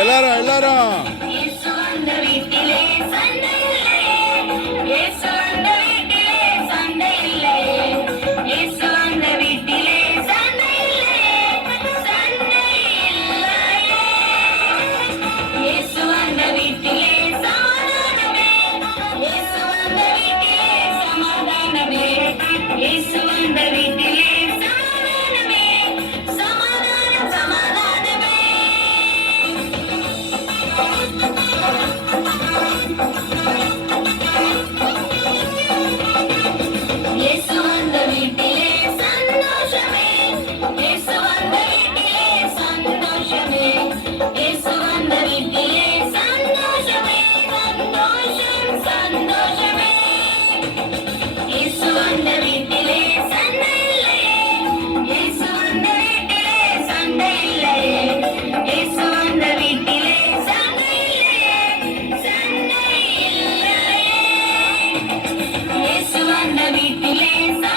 எல்லாரும் எல்லாரும். வீட்டிலே சமாதானமே இயேசு வந்த வீட்டிலே silence.